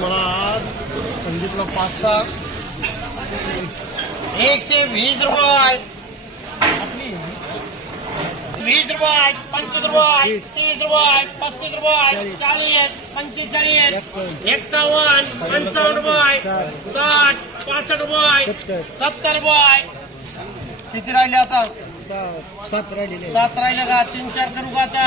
महाराज संदीपला पाच तास एकशे वीस रुपये वीस रुपये रुपये तीस रुपये पस्तीस रुपये चालीस पंचेचाळीस एक्कावन्न पंचावन्न रुपये साठ पासष्ट रुपये सत्तर रुपये किती राहिले आता सात राहिले सात राहिले का तीन चार करू का आता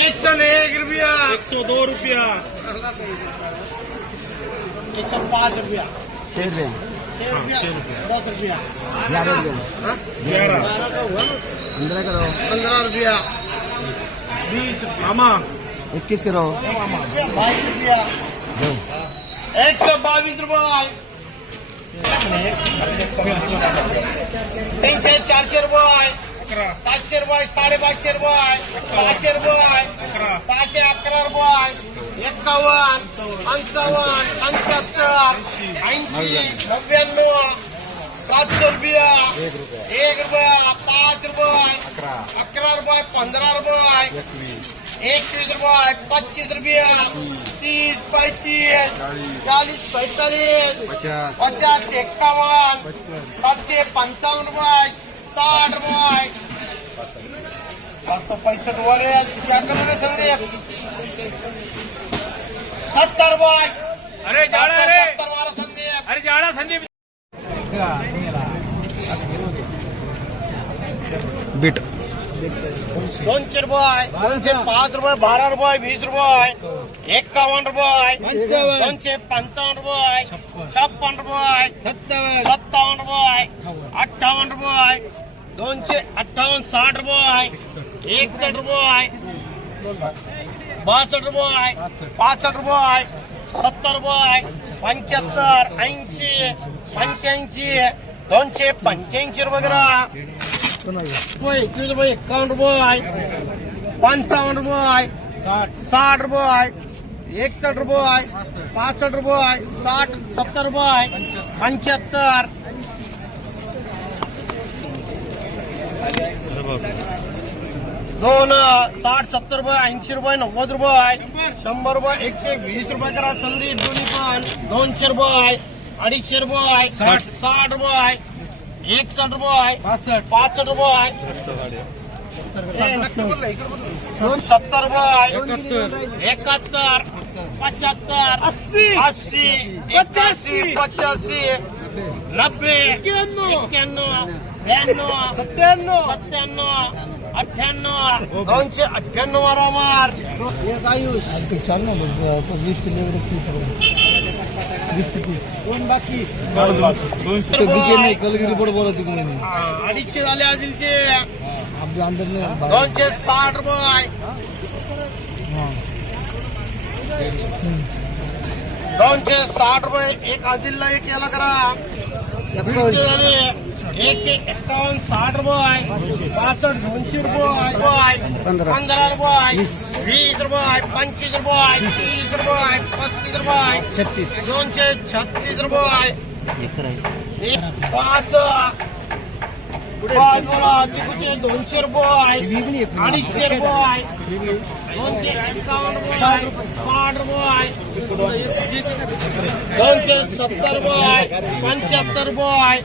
एक सौ एक रुपया एक सौ दो रुपया एक सौ पाँच रुपया छह रुपया छह रुपया हाँ, दस रुपया ग्यारह रुपया हाँ? ग्यारह का हुआ पंद्रह करो पंद्रह रुपया बीस मामा इक्कीस करो बाईस रुपया एक सौ बाईस रुपया तीन सौ चार सौ रुपये अकरा पाचशे रुपये साडेपाचशे रुपये पाचशे रुपये अकरा पाचशे अकरा रुपये एक्कावन्न पंचावन्न पंच्याहत्तर ऐंशी नव्याण्णव रुपया एक रुपया पाच रुपये अकरा रुपये पंद्रह रुपये एकवीस रुपये पच्चीस रुपया तीस पैतीस चालीस पैतालीस पचास एक्कावन्न सातशे पंचावन्न रुपये साठ रुपये पाँच सौ पैंसठ वाले आज क्या करोगे सर सत्तर वाल अरे जाड़ा अरे संदीप अरे जाड़ा संदीप बीट दोनशे रुपये दोनशे पाच रुपये बारा रुपये वीस रुपये एक्कावन्न रुपये दोनशे पंचावन्न रुपये छप्पन रुपये सत्तावन्न रुपये अठ्ठावन्न रुपये दोनशे अठ्ठावन्न साठ रुपये आहे एकसठ रुपये आहे बासष्ट रुपये आहे पासष्ट रुपये आहे सत्तर रुपये आहे पंच्याहत्तर ऐंशी पंच्याऐंशी दोनशे पंच्याऐंशी रुपये ग्राम एकवीस रुपये एक्कावन्न रुपये आहे पंचावन्न रुपये आहे साठ रुपये आहे एकसठ रुपये आहे पासष्ट रुपये आहे साठ सत्तर रुपये आहे पंच्याहत्तर दोन साठ सत्तर रुपये ऐंशी रुपये नव्वद रुपये शंभर रुपये एकशे वीस रुपये करा संदीप दोन्ही पण दोनशे रुपये अडीचशे रुपये साठ रुपये एकसठ रुपये पासष्ट पासष्ट रुपये सत्तर रुपये एकाहत्तर पंच्याहत्तर अस्सी अस्सी पचासी पचासी नब्बे एक्क्याण्णव ब्याण्णव सत्त्याण्णव सत्त्याण्णव अठ्ठ्याण्णव दोनशे अठ्ठ्याण्णव मार्च एक आयुष चाल ना मग वीस ते तीस दोन बाकी नाही कलगिरी बोर्ड बोलत कोणी अडीचशे झाले आदिलचे आपल्या अंदर दोनशे साठ रुपये दोनशे साठ रुपये एक आदिलला एक याला करा एकशे साठ रुपये आहे पासष्ट दोनशे रुपये आहे छत्तीस रुपये आहे पाच दोनशे रुपये रुपये आहे रुपये साठ रुपये दोनशे सत्तर बाय पंच्याहत्तर बाय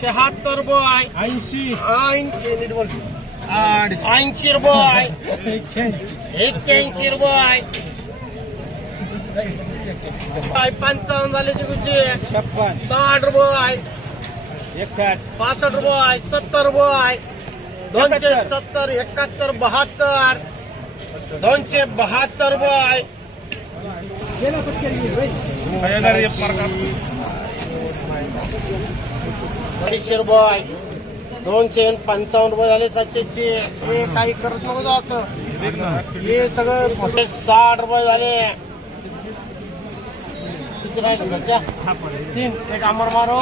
शहात्तर बाय ऐंशी ऐंशी ऐंशी बाय एक्क्याऐंशी बाय पंचावन्न झाले तुझे छप्पन साठ बाय एकसठ पासष्ट बाय सत्तर बाय दोनशे सत्तर एकाहत्तर बहात्तर दोनशे बहात्तर बाय अडीचशे रुपये दोनशे पंचावन्न रुपये झाले सातशेचे हे काही करत नको असं हे सगळं साठ रुपये झाले तीन एक अमर मारो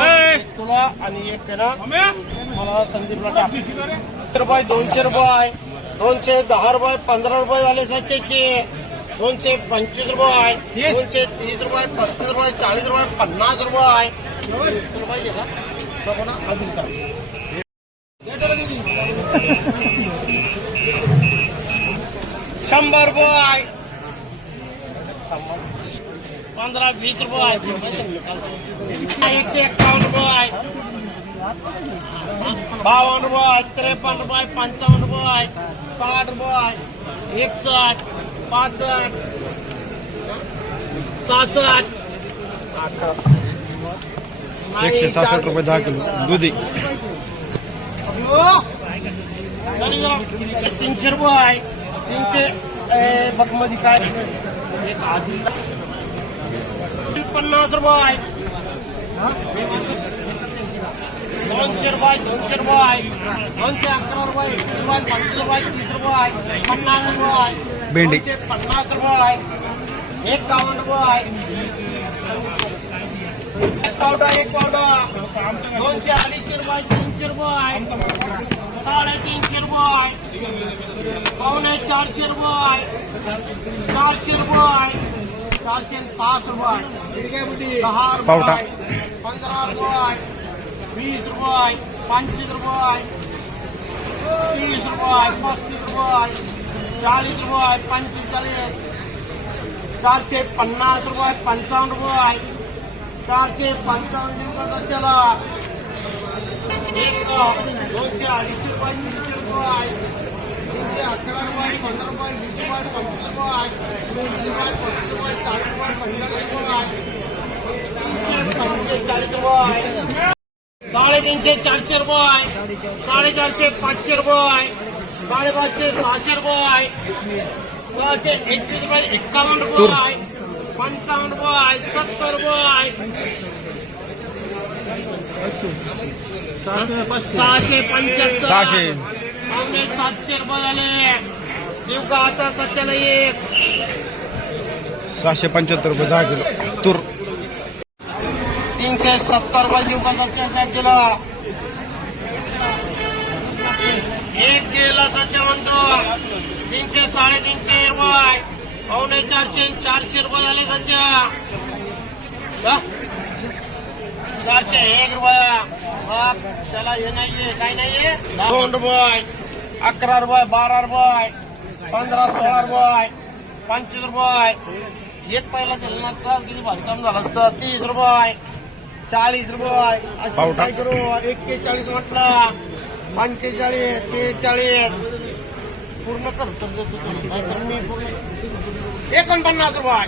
तुला आणि एक मला संदीप रुपये दोनशे रुपये दोनशे दहा रुपये पंधरा रुपये झाले सातशेचे दोनशे पंचवीस रुपये आहे दोनशे तीस रुपये पस्तीस रुपये चालीस रुपये पन्ना रुपये आहे रुपये घेता कोणा अजून रुपये आहे रुपये आहे एकशे रुपये आहे रुपये त्रेपन्न रुपये पंचावन्न रुपये साठ रुपये एकसठ पासष्ट सासष्ट एकशे रुपये दहा किलो रुपये आहे तीनशे एक आधी हाँ? पन्नास रुपए रुपये दोनशे रुपये आहे दोनशे रुपये रुपये पंचवीस रुपये तीस रुपये आहे पन्नास रुपये आए भिंडी पन्नास रुपये एक रुपये आहे एक रुपये तीनशे रुपये चारशे रुपये रुपये रुपये वीस रुपये रुपये तीस रुपये पस्तीस रुपये चालीस रुपये पंचेचालीस चारशे पन्नास रुपये पंचावन्न रुपये चारशे पंचावन्न रुपये त्याला तो एक तो दोनशे अडीचशे रुपये तीनशे रुपये तीनशे रुपये पंधरा रुपये वीस रुपये पंचवीस रुपये वीस रुपये पंचवीस रुपये चाळीस रुपये पंचेचाळीस रुपये तीनशे चाळीस रुपये साडेतीनशे चारशे रुपये रुपये साडेपाचशे सहाशे रुपये आहे सहाशे एकतीस रुपये एक्कावन्न रुपये आहे पंचावन्न रुपये आहे सत्तर रुपये आहे सहाशे पंच्याहत्तर सहाशे सातशे रुपये झाले आता सध्याला एक सहाशे पंच्याहत्तर रुपये दहा किलो तूर तीनशे सत्तर रुपये देऊ म्हणतो तीनशे साडेतीनशे रुपये पावणे चारशे चारशे रुपये झाले सध्या चारशे एक रुपया त्याला हे नाहीये काही नाहीये दोन रुपये अकरा रुपये बारा रुपये पंधरा सोळा रुपये पंचवीस रुपये एक पहिला चलना किती भारीकम झालं असतं तीस रुपये चाळीस रुपये एक्केचाळीस म्हटलं पंचेचाळीस त्रेचाळीस पूर्ण करतो मी पूर्ण एकोणपन्नास रुपये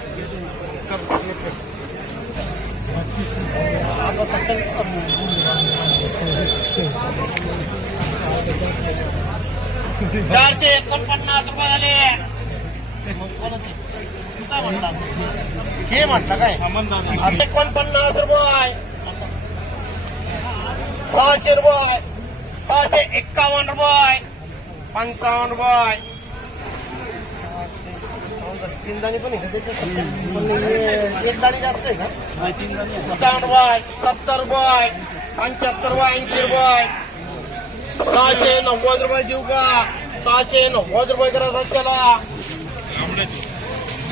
चारशे एकोणपन्नास रुपये झाले हे म्हटलं काय एकोणपन्नास रुपये सहाशे रुपये सहाशे एक्कावन्न रुपये पंचावन्न रुपये तीन जास्त सत्तावन्न रुपये सत्तर रुपये पंच्याहत्तर रुपये ऐंशी रुपये सहाशे नव्वद रुपये देऊ का सहाशे नव्वद रुपये करा सातशेला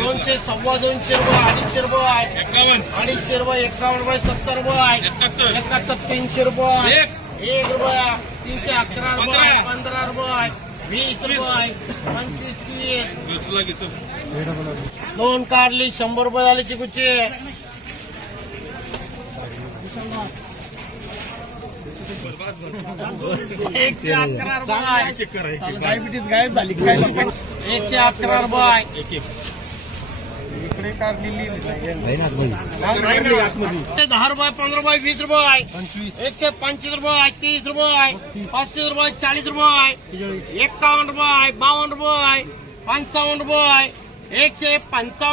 दोनशे सव्वा दोनशे रुपये अडीचशे रुपये अडीचशे रुपये एकावन्न रुपये सत्तर रुपये एकाहत्तर तीनशे रुपये एक रुपया तीनशे अकरा रुपये पंधरा रुपये वीस रुपये दोन काढली शंभर रुपये झाले चिकूचे एकशे अकरा रुपये डायबिटीस गायब झाली एकशे अकरा रुपये सगळे कार रुपये पंधरा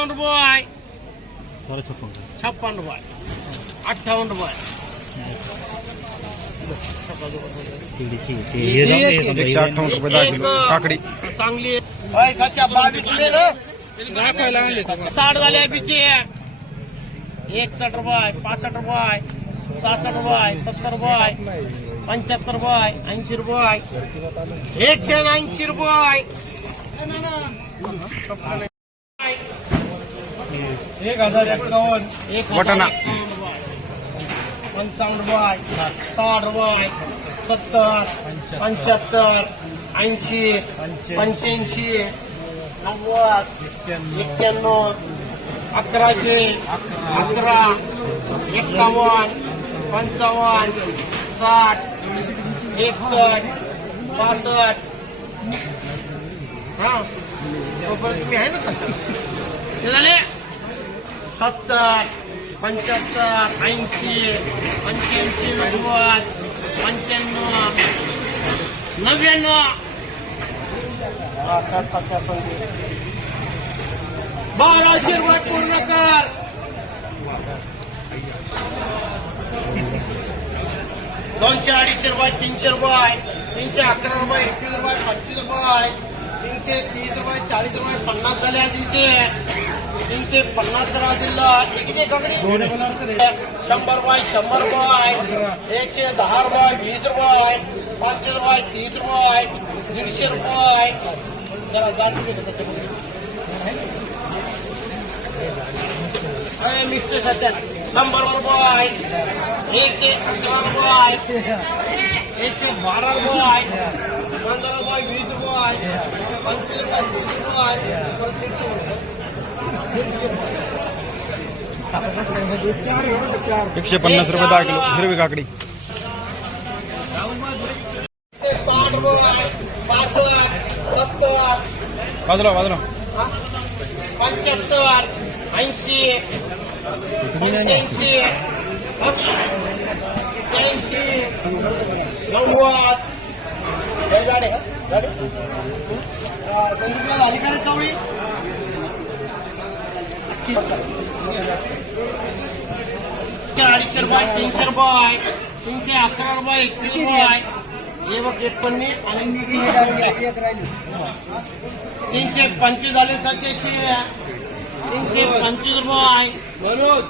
छप्पन छप्पन रुपये अठ्ठावन्न रुपये एकशे चांगली बावीस साठ झाले एक सठ रुपये पासष्ट रुपये सासठ रुपये सत्तर रुपये पंचहत्तर रुपये ऐसी रुपये एक एकशे ऐसी रुपये एक हजार एक्कावन्न एक घटना पंचावन रुपये साठ रुपये सत्तर पंचहत्तर ऐसी पंच नव्वद एक्क्याण्णव अकराशे अकरा एक्कावन्न पंचावन्न साठ एकसष्ट पासष्ट हा तुम्ही आहे ना झाले सत्तर पंच्याहत्तर ऐंशी पंच्याऐंशी नव्वद पंच्याण्णव नव्याण्णव बारा आशीर्वाद पूर्ण कर दोनशे अडीचशे रुपये तीनशे रुपये तीनशे अकरा रुपये एकवीस रुपये पंचवीस रुपये तीनशे तीस रुपये चाळीस रुपये पन्नास झाले तीनशे तीनशे पन्नास जरा दिला शंभर रुपये शंभर रुपये एकशे दहा रुपये वीस रुपये पाचशे रुपये तीस रुपये रुपये एकशे रुपये आहे रुपये रुपये एकशे पन्नास रुपये दहा किलो हिरवी काकडी सत्तर बाजूला बाजूला पंच्याहत्तर ऐंशी ऐंशी ऐंशी नव्वद अलीकडे चवळी अडीचशे रुपये तीनशे रुपये तीनशे अकरा रुपये एकवीस रुपये तीनशे पंचवीस झाले सध्याची तीनशे पंचवीस रुपये आहे म्हणून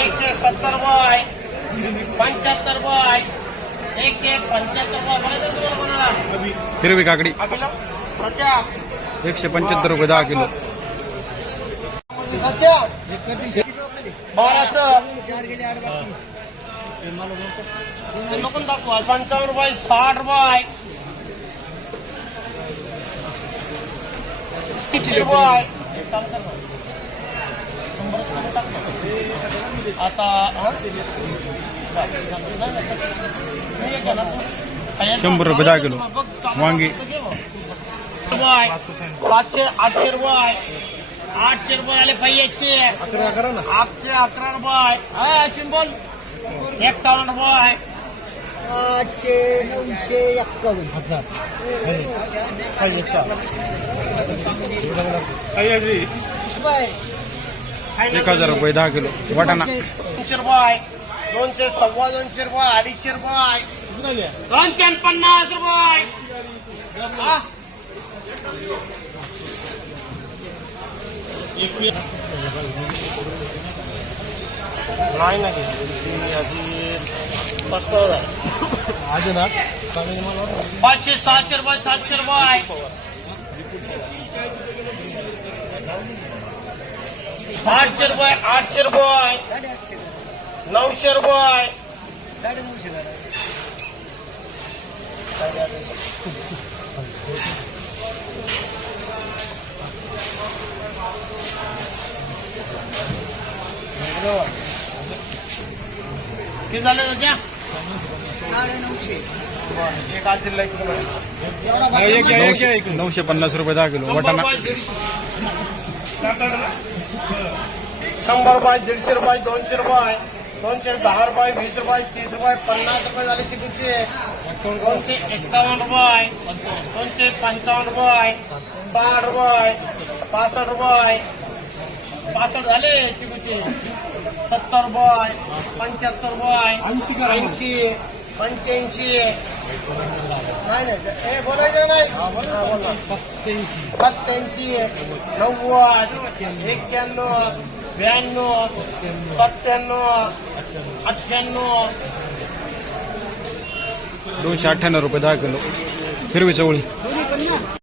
एकशे सत्तर रुपये आहे पंच्याहत्तर रुपये आहे एकशे पंच्याहत्तर रुपये हिरवी काकडी एकशे पंच्याहत्तर रुपये दहा किलो बाराचं पंचावन्न रुपये साठ रुपये रुपये आता शंभर रुपये दहा किलो वांगी सातशे आठशे रुपये आठशे रुपये आले पाहिजे आठशे अकरा रुपये चिंबोल एकावन्न बोळा अच्छा. हम्म. आहे हजार एक हजार रुपये दहा किलो वाटाणा रुपये दोनशे सव्वा दोनशे रुपये अडीचशे रुपये दोनशे पन्नास रुपये नाही नाही आधी पाच आज ना पाचशे सातशे रुपये सातशे रुपये आहे आठशे रुपये आठशे रुपये नऊशे रुपये नौशे पन्ना रुपये दा किलो वटाणा शंबर रुपये दीडशे रुपये दौनशे रुपये दौनशे दह रुपये वीस रुपये तीस रुपये पन्ना रुपये झाले दौनशे एक्यावन रुपये दौनशे पंचावन रुपये साठ रुपये पासष्ट रुपये पातळ झाले चिकूचे सत्तर बॉय पंच्याहत्तर बॉय ऐंशी ऐंशी पंच्याऐंशी नाही नाही बोलायचं नाही सत्याऐंशी नव्वद एक्क्याण्णव ब्याण्णव सत्त्याण्णव अठ्ठ्याण्णव दोनशे अठ्ठ्याण्णव रुपये दहा किलो फिरवी चवळी